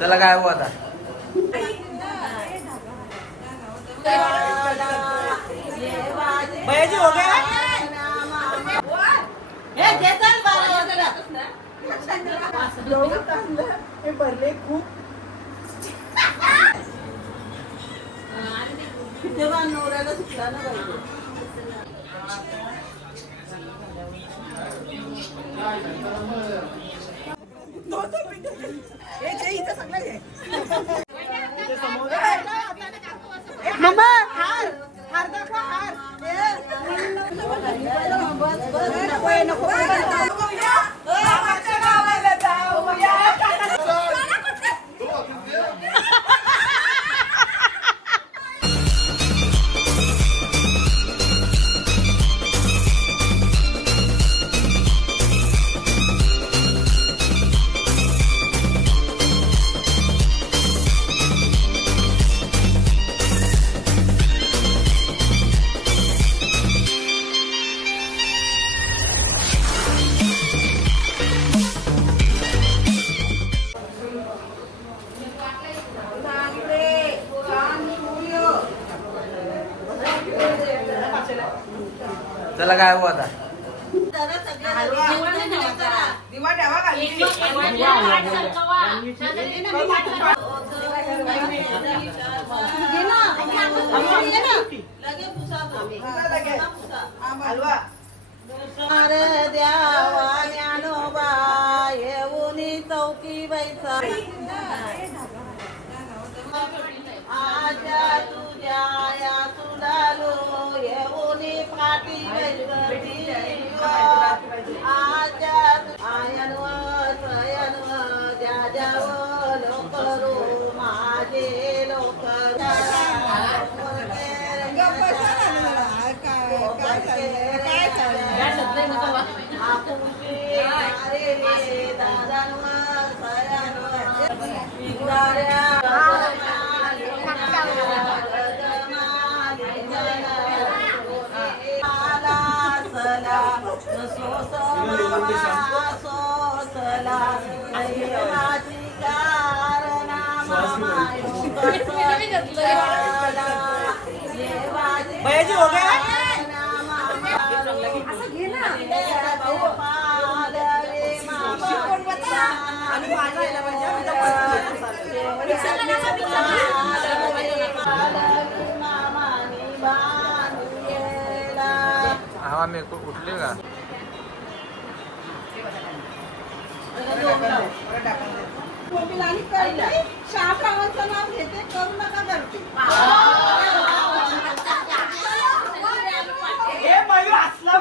चला काय हो आता भैयाजी हो गया हे भरले खूप तेव्हा नवऱ्याला सुटला ना मम्मा हार हार दाखवा हार चला काय हो आता दिवा ठेवा खाली हलवा अरे द्यावा ज्ञानोबा येऊन चौकी बैसा आजा तुझ्या या तुलालो येऊन पाठी आजा आयनव सयनव ज्या ज्याव लोकरू माझे लोक भैयाजी हो गया हा मी उठले का शाहरावांचं नाव घेते करू नका करते हे मयूर हसला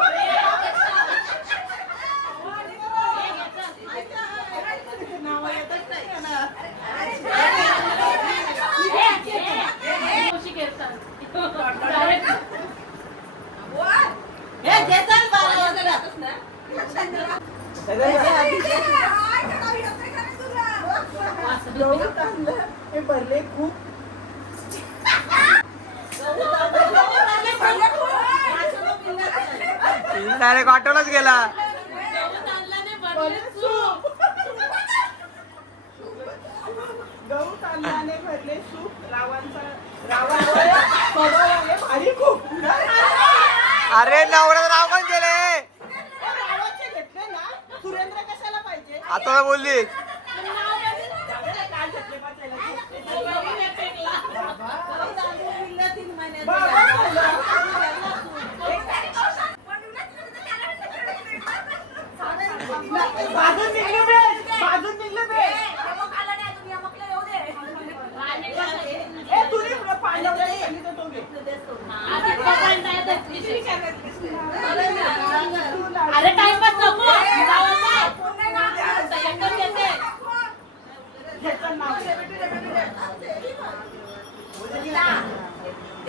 हे भरले खूप डायरेक्ट ऑटोलाच गेला गहू तांदळाने भरले सूप रावांचा भारी खूप अरे नवऱ्याचं नाव कोण केले रावाचे घेतले ना सुरेंद्र कशाला पाहिजे आता बोलली बाजून निघले बाजून निघले तुझी अरे टाइमपास नको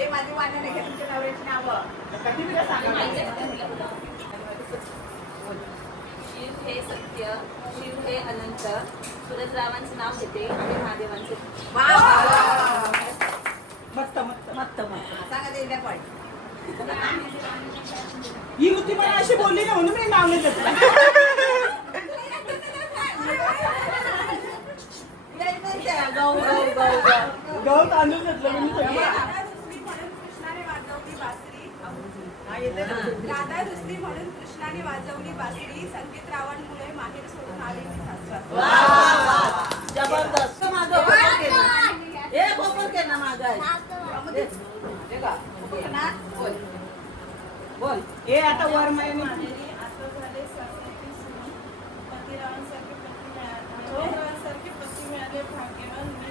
माझी वाण्याने घेतली नवऱ्याची नावं शिव हे सत्य, शिव हे अनंत, सूरजरावांचं नाव घेते आणि महादेवांचे मस्त मस्त मस्त मस्त सांगा ते पॉईंट ही होती मला अशी बोलली ना म्हणून मी नाव नाही घेतलं गहू तांदूळ घेतलं मी सगळं. राधा रुसली म्हणून कृष्णाने वाजवली बासरी. राधा रुसली म्हणून कृष्णाने वाजवली बासरी. संकेतरावांमुळे माहेर सोडून आले मी सासरा. जबरदस्त मागं पोपट केलं. हे पोपट केलं मागं आहे. हे का? बोल. बोल. हे आता वर महिने आता झाले सासऱ्याची सून. पतिरावांसारखे पती मिळाले भाग्यवान मी.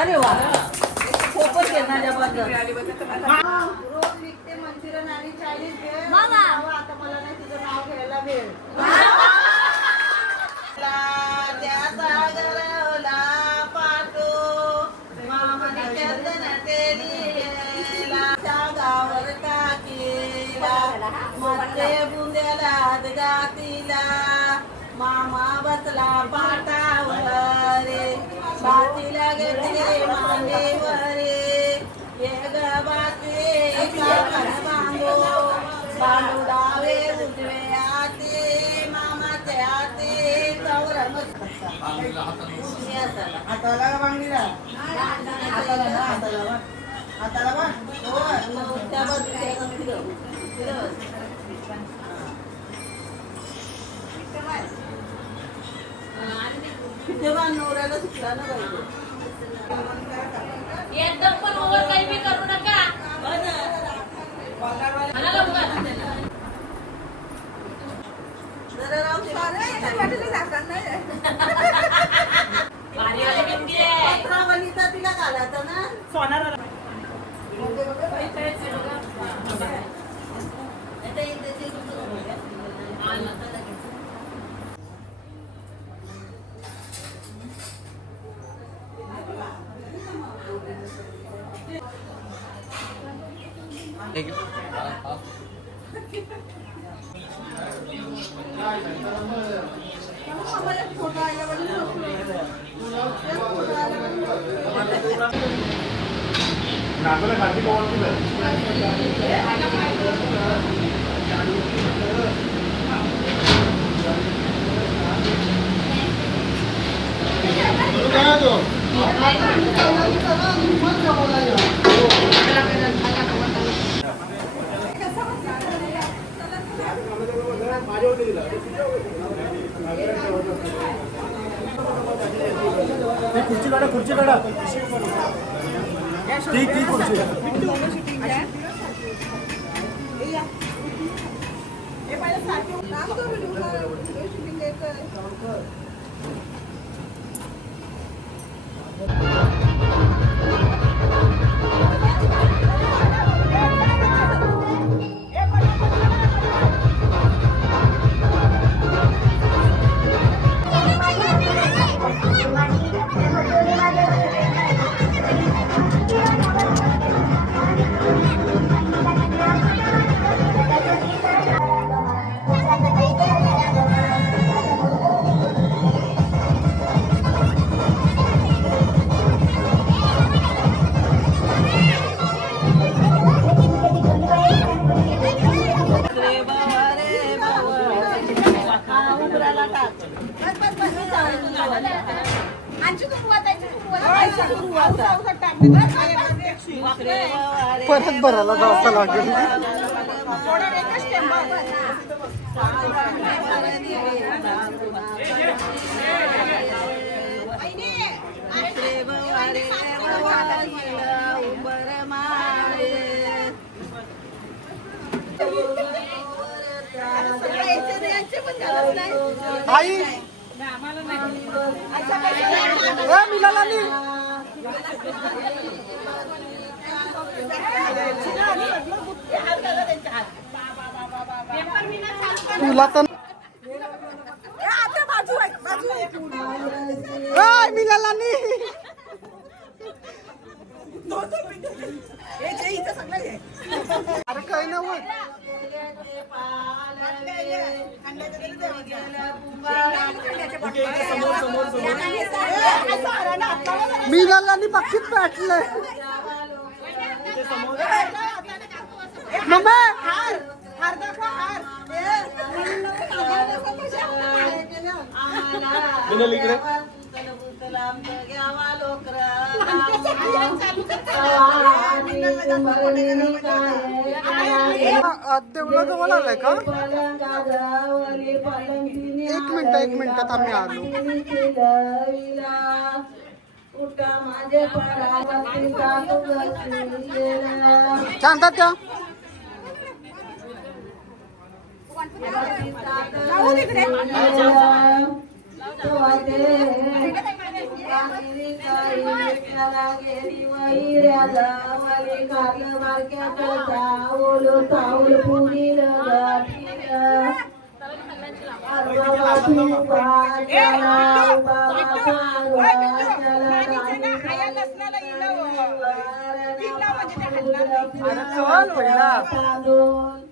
अरे वा पोपट केलं जबरदस्त. रोज विकते मंचुरियन आणि चायनीज भेळ. बाबा आता मला नाही तुझं नाव घ्यायला भेळ. त्याचा गरवला पाठो मामाने चंदन तेलीला त्या गावर टाकीला मधले बुंद्याला गातीला मामा बसला पाटावर रे बातीला घेतले मांडीवरे ये गबाते बांधो बांधू डावे उजवे आते मामाचे आते चौरंग हाताला का बांगडीला हाताला ना हाताला बा हो त्या बाजूला तेव्हा नवऱ्याला सुटला ना पाहिजे. एकदम पण ओव्हर काही बी करू नका. मला लवकर. जरा राहू दे. भारीवाली बिंदी आहे. पत्रावलीचा तिला घालायचा ना. सोनार खुर्ची काढा खुर्ची काढा ती खुर्ची परत भरायला जावं लागेल. आई मिळाला नाही. तुला तर मिळाला नाही. अरे काही नव्हत. मिळाला नाही पक्षीच पेटलंय. मम्मी हार हार दाखवा हार. इकडे लांबचं घ्यावा लोकरं देवला जवळ आलाय का? एक मिनिटात आम्ही आलो. शांतात त्या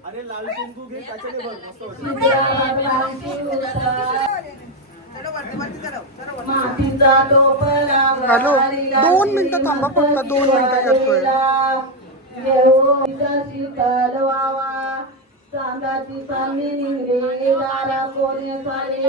अरे लाल कुंकू घे त्याच्याने बघ मस्त होतं. हॅलो 2 मिनिटं थांबा फक्त 2 मिनिटं करतोय. चांदाची चांदणी निघले दारा कोणे सारे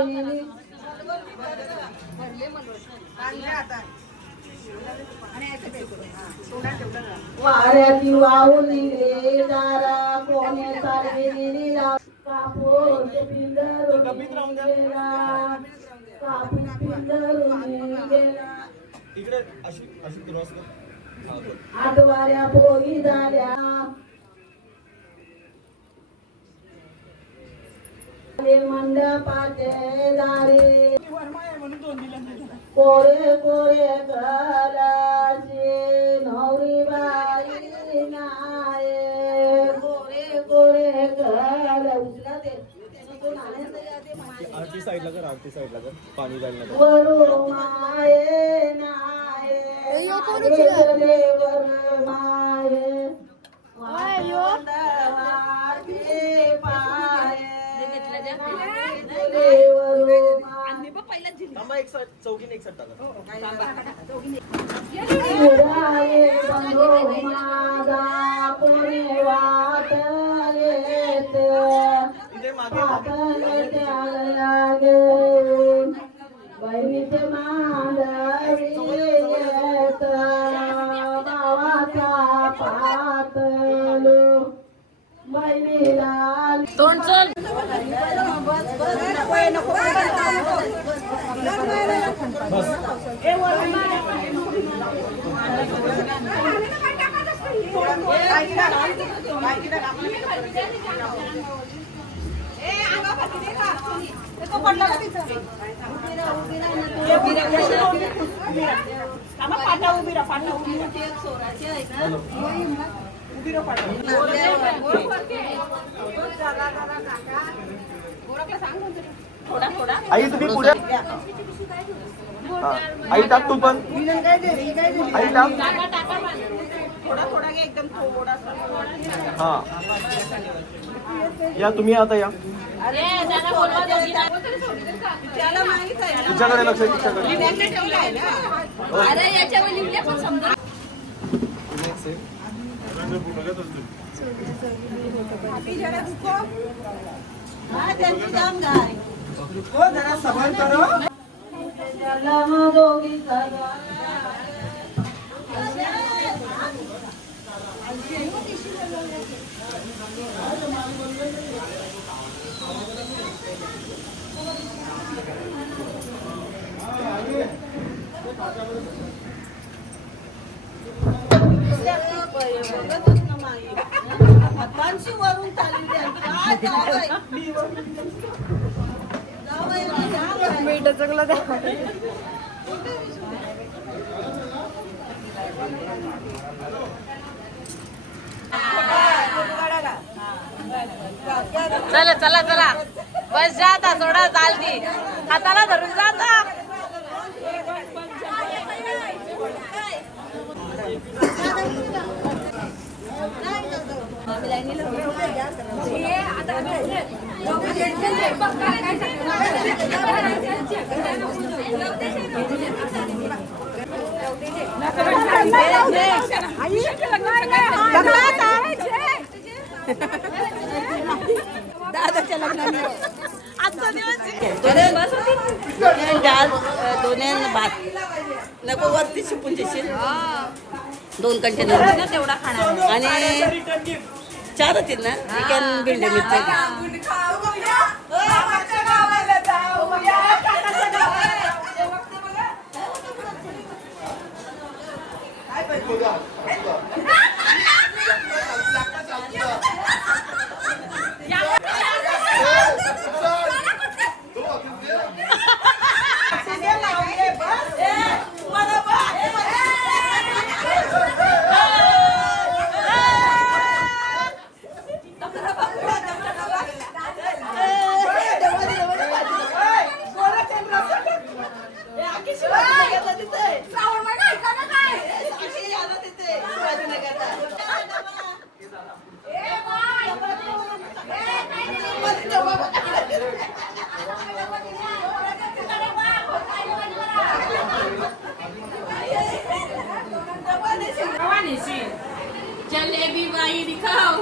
वाऱ्याची वाहून निघले दारा कोणे सारे कापूर पिंजरून गेला कापूर पिंजरून गेला इकडे अशी अशी क्रॉस कर. हा, बघ. आठवाऱ्या पोरी झाल्या मंडपाचे दारे कोरे कोरे कलाचे नवरी बाई नाये कोरे कोरे कल उचला ते आरती साईडला कर, आरती साईडला कर. पाणी जायला नको. वरु माये नाये वर माये वांदवाचे पाये थांबा, एक साईड चौकीने एक साईड टाका. मुराये बंधो माझा कोणी वाट येत इथे मागे पातळ त्याला लागे बहिणीचे मांडवी येत गावाचा पातळ बहिणीला आई तुम्ही पुढे. हा. आई टाक तू पण. आई टाक. थोडा थोडा घे एकदम थोडासा हा या तुम्ही आता या. त्याला माहित आहे ना तिच्याकडे लक्ष आहे, तिच्याकडे. त्यांनी ठेवलं आहे ना अरे याच्यावर लिहिलं पण समजा हा त्यांची जाम घाय जरा सबर करो. दोघी हातांशी वरून चालली चला चला चला बस जाता थोडा चालती हाताला धरून जाता दादाच्या लग्नाने डाळ दोन्ही भात नको वरती शिपून देशील 2 कंटेनर तेवढा खाणार आणि 4 होतील ना चिकन भिंडी मिरची मामाच्या गावाला जाऊया, काकाच्या गावाला. जलेबी बाई दिखाओ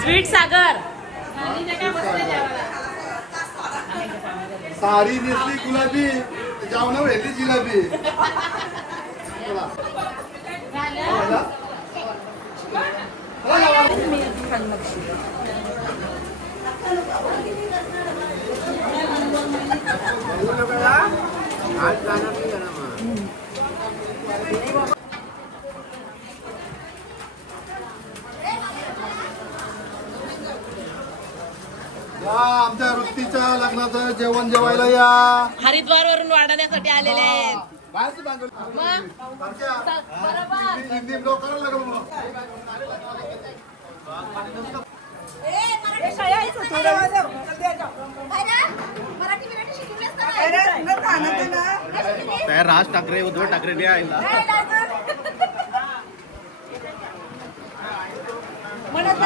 स्वीट सागर साडी नेसली गुलाबी जाऊ ना वेगळी जिलाबी या आमच्या वृत्तीच्या लग्नाचं जेवण जेवायला या हरिद्वार वरून वाढवण्यासाठी आलेले आहेत बाहेरची बांधून लोक करायला लागलं मग. त्या राज ठाकरे उद्धव ठाकरे आईला म्हणत